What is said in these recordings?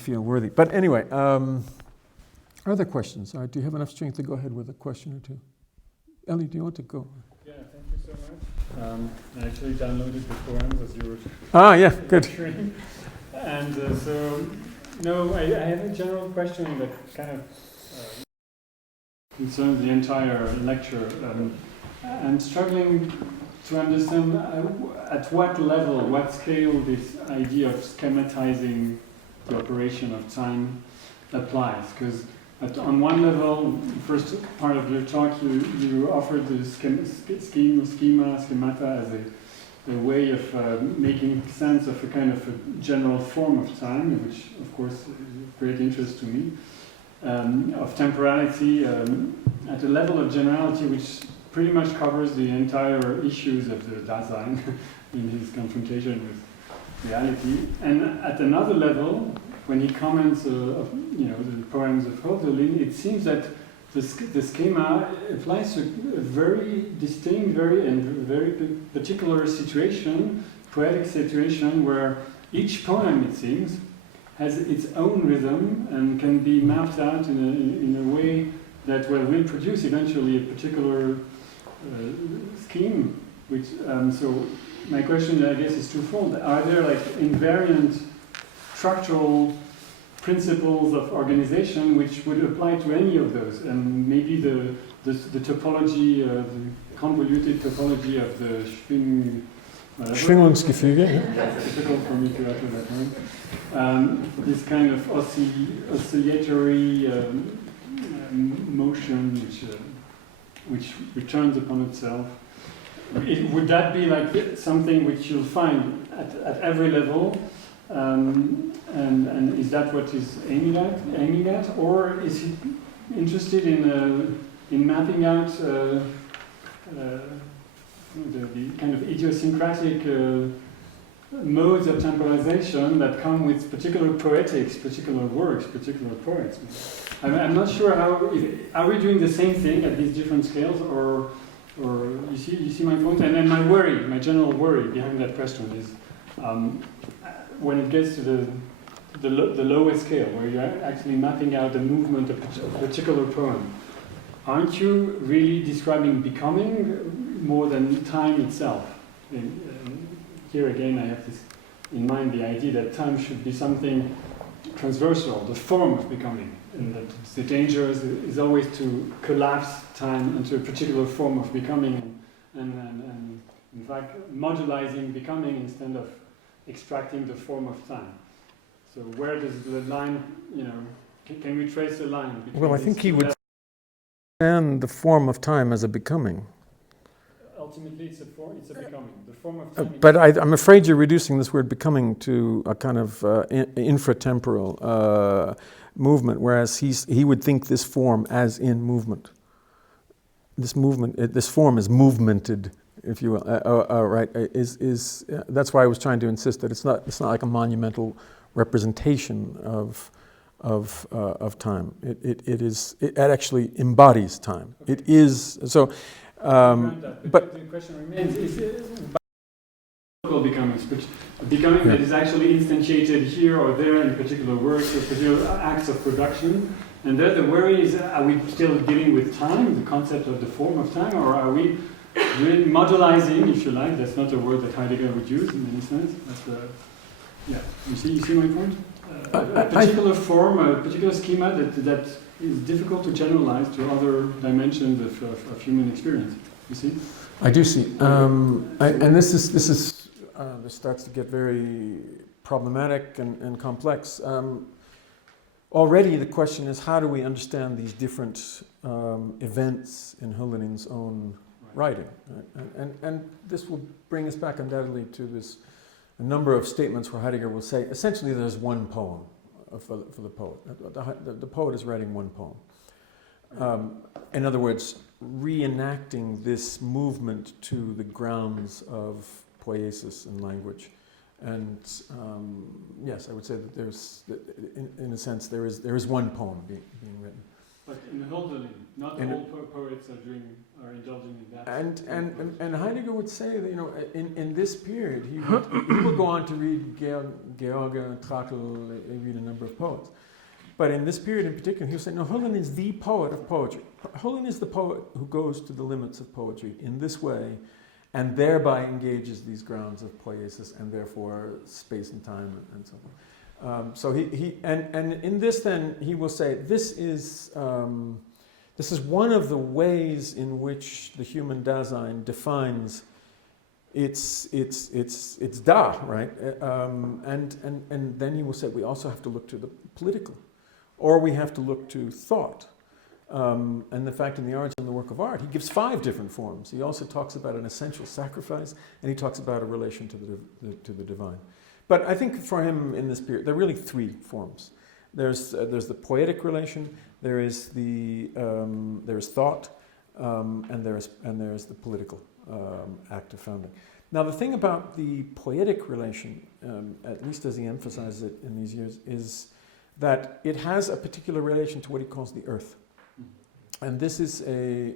feel worthy. But anyway, other questions? Do you have enough strength to go ahead with a question or two? Ellie, do you want to go? Yeah, thank you so much. I actually downloaded the poems as you were. Yeah, good. And no, I have a general question that kind of concerns the entire lecture. I'm struggling to understand at what level, what scale this idea of schematizing the operation of time applies. Because on one level, first part of your talk, you offered the schemata as a way of making sense of a kind of a general form of time, which of course is of great interest to me, of temporality at a level of generality which pretty much covers the entire issues of the Dasein in his confrontation with reality. And at another level, when he comments the poems of Hölderlin, it seems that the schema applies to a very distinct, very particular situation, poetic situation, where each poem, it seems, has its own rhythm and can be mapped out in a way that will produce eventually a particular scheme. Which so my question, I guess, is twofold. Are there like invariant structural principles of organization which would apply to any of those? And maybe the topology, the convoluted topology of the Schwingungsgefüge. It's difficult for me to utter that word. This kind of oscillatory motion which returns upon itself. Would that be like something which you'll find at every level? And is that what he's aiming at, or is he interested in mapping out the kind of idiosyncratic modes of temporalization that come with particular poetics, particular works, particular poets? I'm not sure are we doing the same thing at these different scales, or you see my point? And then my general worry behind that question is when it gets to the lowest scale, where you're actually mapping out the movement of a particular poem, aren't you really describing becoming more than time itself? And here again, I have this in mind, the idea that time should be something transversal, the form of becoming, and that the danger is always to collapse time into a particular form of becoming, and in fact, modularizing becoming instead of extracting the form of time. So where does the line, can we trace the line? Well, I think he would understand the form of time as a becoming. Ultimately, it's a becoming. The form of time. But I'm afraid you're reducing this word becoming to a kind of infratemporal movement, whereas he would think this form as in movement. This form is movemented, if you will. Right? That's why I was trying to insist that it's not like a monumental representation of time. It actually embodies time. Okay. It is so. But the question remains: is local becomings, becoming that is actually instantiated here or there in particular works or particular acts of production? And there, the worry is: are we still dealing with time, the concept of the form of time, or are we really modularizing, if you like? That's not a word that Heidegger would use in any sense. You see my point? A particular form, a particular schema that is difficult to generalize to other dimensions of human experience. You see? I do see, and this starts to get very problematic and complex. Already, the question is, how do we understand these different events in Hölderlin's own writing? Right? And this will bring us back undoubtedly to a number of statements where Heidegger will say, essentially, there's one poem for the poet. The poet is writing one poem. In other words, reenacting this movement to the grounds of poiesis and language. And yes, I would say that there's, in a sense, there is one poem being written. But In Hölderlin, not In- all poets are indulging in that. And Heidegger would say that, you know, in this period, he will go on to read George Trakl, read a number of poets. But in this period in particular, he was saying, no, Hölderlin is the poet of poetry. Hölderlin is the poet who goes to the limits of poetry in this way, and thereby engages these grounds of poiesis and therefore space and time and so on. So he in this then he will say this is one of the ways in which the human Dasein defines its da, right? And then he will say we also have to look to the political, or we have to look to thought. And the fact in the origin of the work of art, he gives 5 different forms. He also talks about an essential sacrifice, and he talks about a relation to the divine. But I think for him in this period, there are really 3 forms. There's the poetic relation, there is thought, and there's the political act of founding. Now the thing about the poetic relation, at least as he emphasizes it in these years, is that it has a particular relation to what he calls the earth. And this is a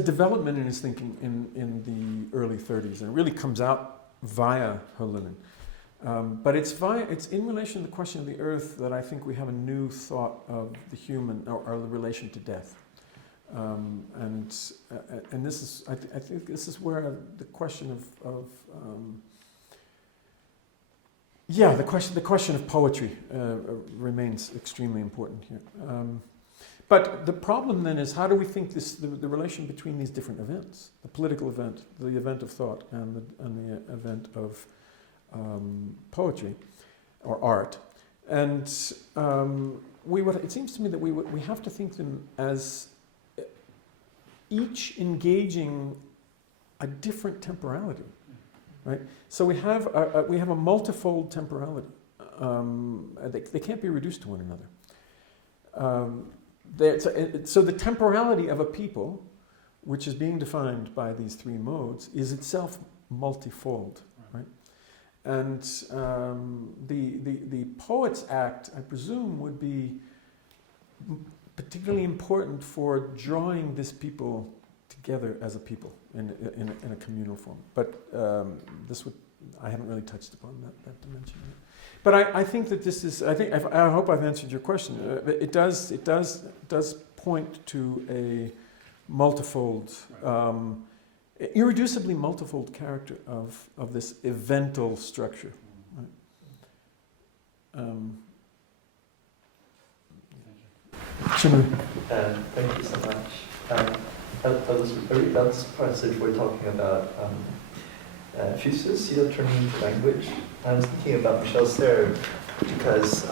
development in his thinking in the early 30s, and it really comes out via Hölderlin. But it's in relation to the question of the earth that I think we have a new thought of the human or the relation to death. And this is I think this is where the question of the question of poetry remains extremely important here. But the problem then is, how do we think the relation between these different events, the political event, the event of thought, and the event of poetry or art? And it seems to me that we have to think them as each engaging a different temporality. Right, so we have a multifold temporality. They can't be reduced to one another. So the temporality of a people, which is being defined by these 3 modes, is itself multifold. Right, and the poet's act, I presume, would be particularly important for drawing this people together as a people in a communal form. But I haven't really touched upon that dimension yet. But I think that this is, I hope I've answered your question. It does point to a multifold, irreducibly multifold character of this evental structure. Right? Thank you so much. I was very about this passage we're talking about fuses, turning into language. I was thinking about Michel Serre because,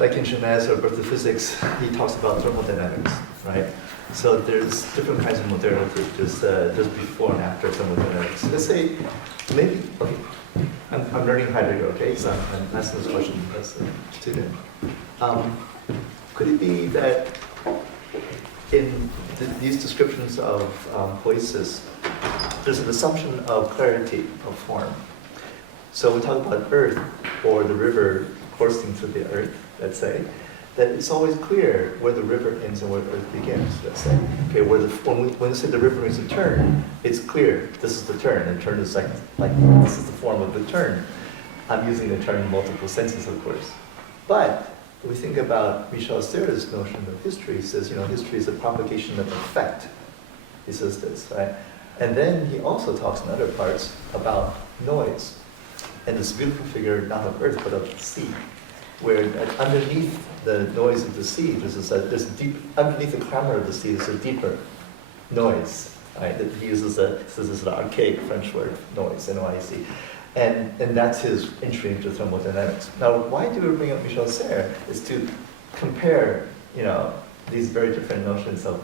like in Genèse or Birth of Physics, he talks about thermodynamics, right? So there's different kinds of modernity. There's before and after thermodynamics. Let's say, maybe, okay, I'm learning Heidegger, okay? So I'm asking this question as a student. Could it be that in these descriptions of poiesis, there's an assumption of clarity of form? So we talk about earth or the river coursing through the earth, let's say, that it's always clear where the river ends and where the earth begins, let's say. Okay, when we say the river makes a turn, it's clear this is the turn, and turn is like this is the form of the turn. I'm using the turn in multiple senses, of course. But we think about Michel Serre's notion of history. He says, history is a propagation of effect. He says this, right? And then he also talks in other parts about noise. And this beautiful figure, not of earth, but of the sea, where underneath the noise of the sea, there's deep, underneath the clamor of the sea, there's a deeper noise, right? That he uses this is an archaic French word, noise, N-O-I-C. And that's his entry into thermodynamics. Now, why do we bring up Michel Serre? Is to compare, these very different notions of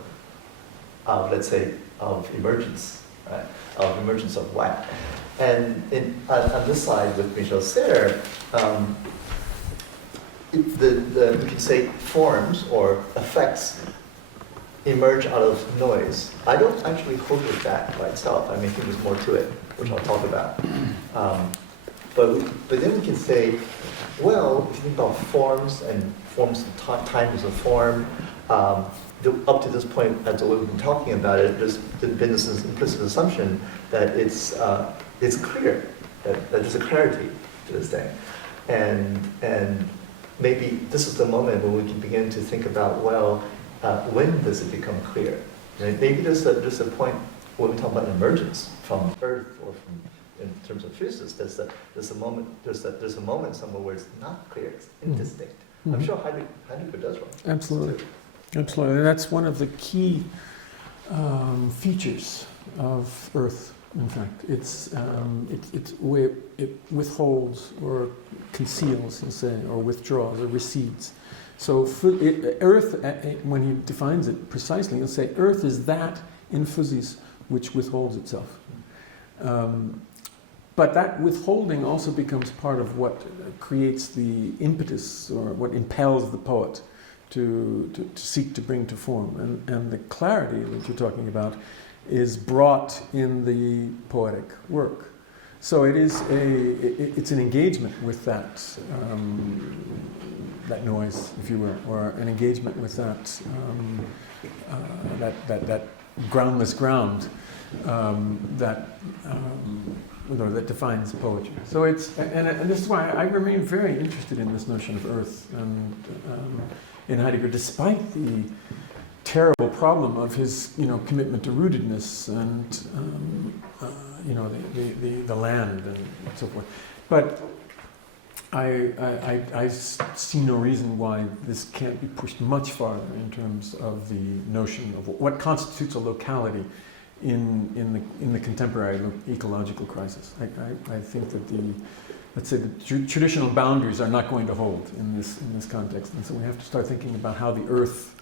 let's say, of emergence, right? Of emergence of what? And on this side with Michel Serre, we can say forms or effects emerge out of noise. I don't actually hold with that by itself. I think there's more to it, which I'll talk about. But then we can say, well, if you think about forms and forms, time is a form. Up to this point, as we've been talking about it, there's been this implicit assumption that it's clear, that there's a clarity to this thing. And maybe this is the moment when we can begin to think about, well, when does it become clear? Right? Maybe there's a point when we talk about emergence from Earth or from, in terms of physics, there's a moment somewhere where it's not clear, it's indistinct. I'm sure Heidegger does right. Absolutely. Absolutely, and that's one of the key features of Earth. In fact, it withholds or conceals, let's say, or withdraws or recedes. So Earth, when he defines it precisely, he'll say Earth is that in physis which withholds itself. But that withholding also becomes part of what creates the impetus or what impels the poet to seek to bring to form. And the clarity that you're talking about is brought in the poetic work. So it's an engagement with that noise, if you will, or an engagement with that groundless ground that defines poetry. So and this is why I remain very interested in this notion of Earth and in Heidegger, despite the terrible problem of his, commitment to rootedness and, the land and so forth. But I see no reason why this can't be pushed much farther in terms of the notion of what constitutes a locality in the contemporary ecological crisis. I think that the traditional boundaries are not going to hold in this context, and so we have to start thinking about how the Earth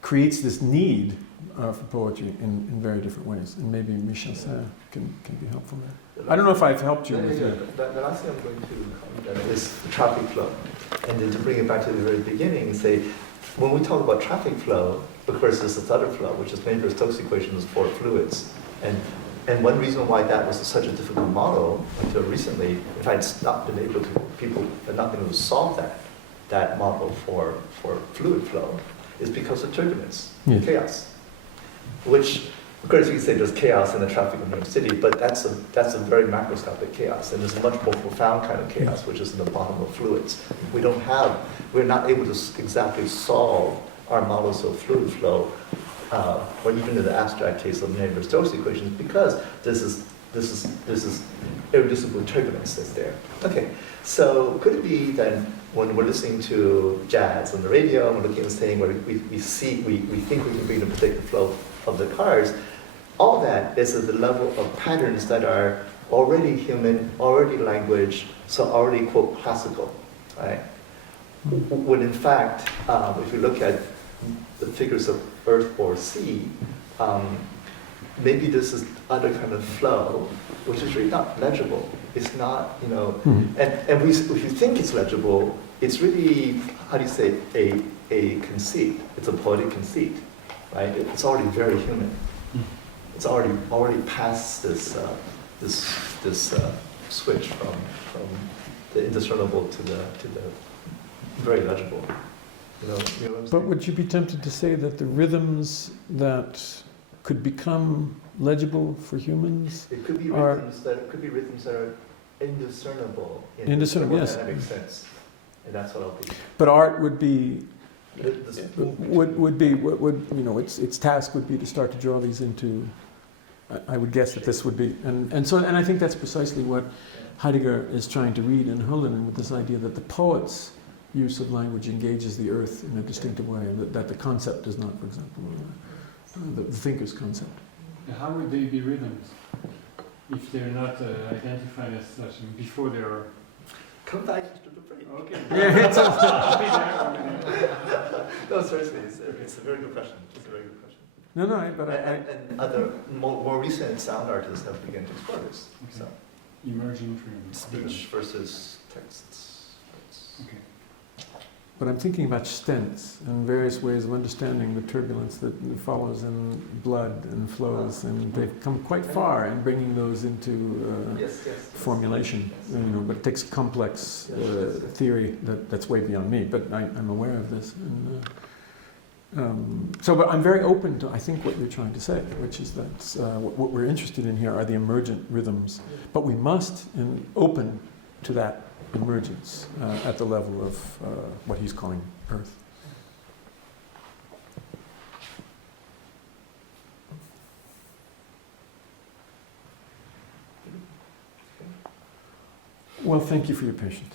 creates this need for poetry in very different ways, and maybe Michel Serres can be helpful there. I don't know if I've helped you with that. The last thing I'm going to comment on is traffic flow, and then to bring it back to the very beginning and say, when we talk about traffic flow, of course, there's this other flow, which is Navier-Stokes equations for fluids. And one reason why that was such a difficult model until recently, in fact, people have not been able to solve that model for fluid flow, is because of turbulence, chaos. Which, of course, you can say there's chaos in the traffic of New York City, but that's a very macroscopic chaos, and there's a much more profound kind of chaos, which is in the bottom of fluids. We're not able to exactly solve our models of fluid flow, or even in the abstract case of Navier-Stokes equations, because this is irreducible turbulence that's there. Okay, so could it be then when we're listening to jazz on the radio, and we're looking at this thing where we think we can bring the predictive flow of the cars, all that is at the level of patterns that are already human, already language, so already, quote, classical, right? When in fact, if you look at the figures of Earth or sea, maybe this is other kind of flow, which is really not legible. It's not, and if you think it's legible, it's really, how do you say, a conceit. It's a poetic conceit, right? It's already very human. It's already past this switch from the indiscernible to the very legible. But would you be tempted to say that the rhythms that could become legible for humans It could be rhythms that are indiscernible in indiscernible, yes, thermodynamic sense, and that's what I'll be. But art would be its task would be to start to draw these into. I would guess that this would be, and I think that's precisely what Heidegger is trying to read in Hölderlin, with this idea that the poet's use of language engages the earth in a distinctive way, and that the concept does not, for example, the thinker's concept. How would they be rhythms if they're not identified as such and before they are? Come back to the brain. Okay. Yeah, No, seriously, it's a very good question. It's a very good question. No, but and other more recent sound artists have begun to explore this. Okay. So Emerging from speech versus texts. Okay. but I'm thinking about stents and various ways of understanding the turbulence that follows in blood and flows, and they've come quite far in bringing those into formulation. You know, but it takes complex theory that's way beyond me. But I'm aware of this. And, but I'm very open to, I think, what you're trying to say, which is that what we're interested in here are the emergent rhythms, but we must open to that emergence at the level of what he's calling Earth. Well, thank you for your patience.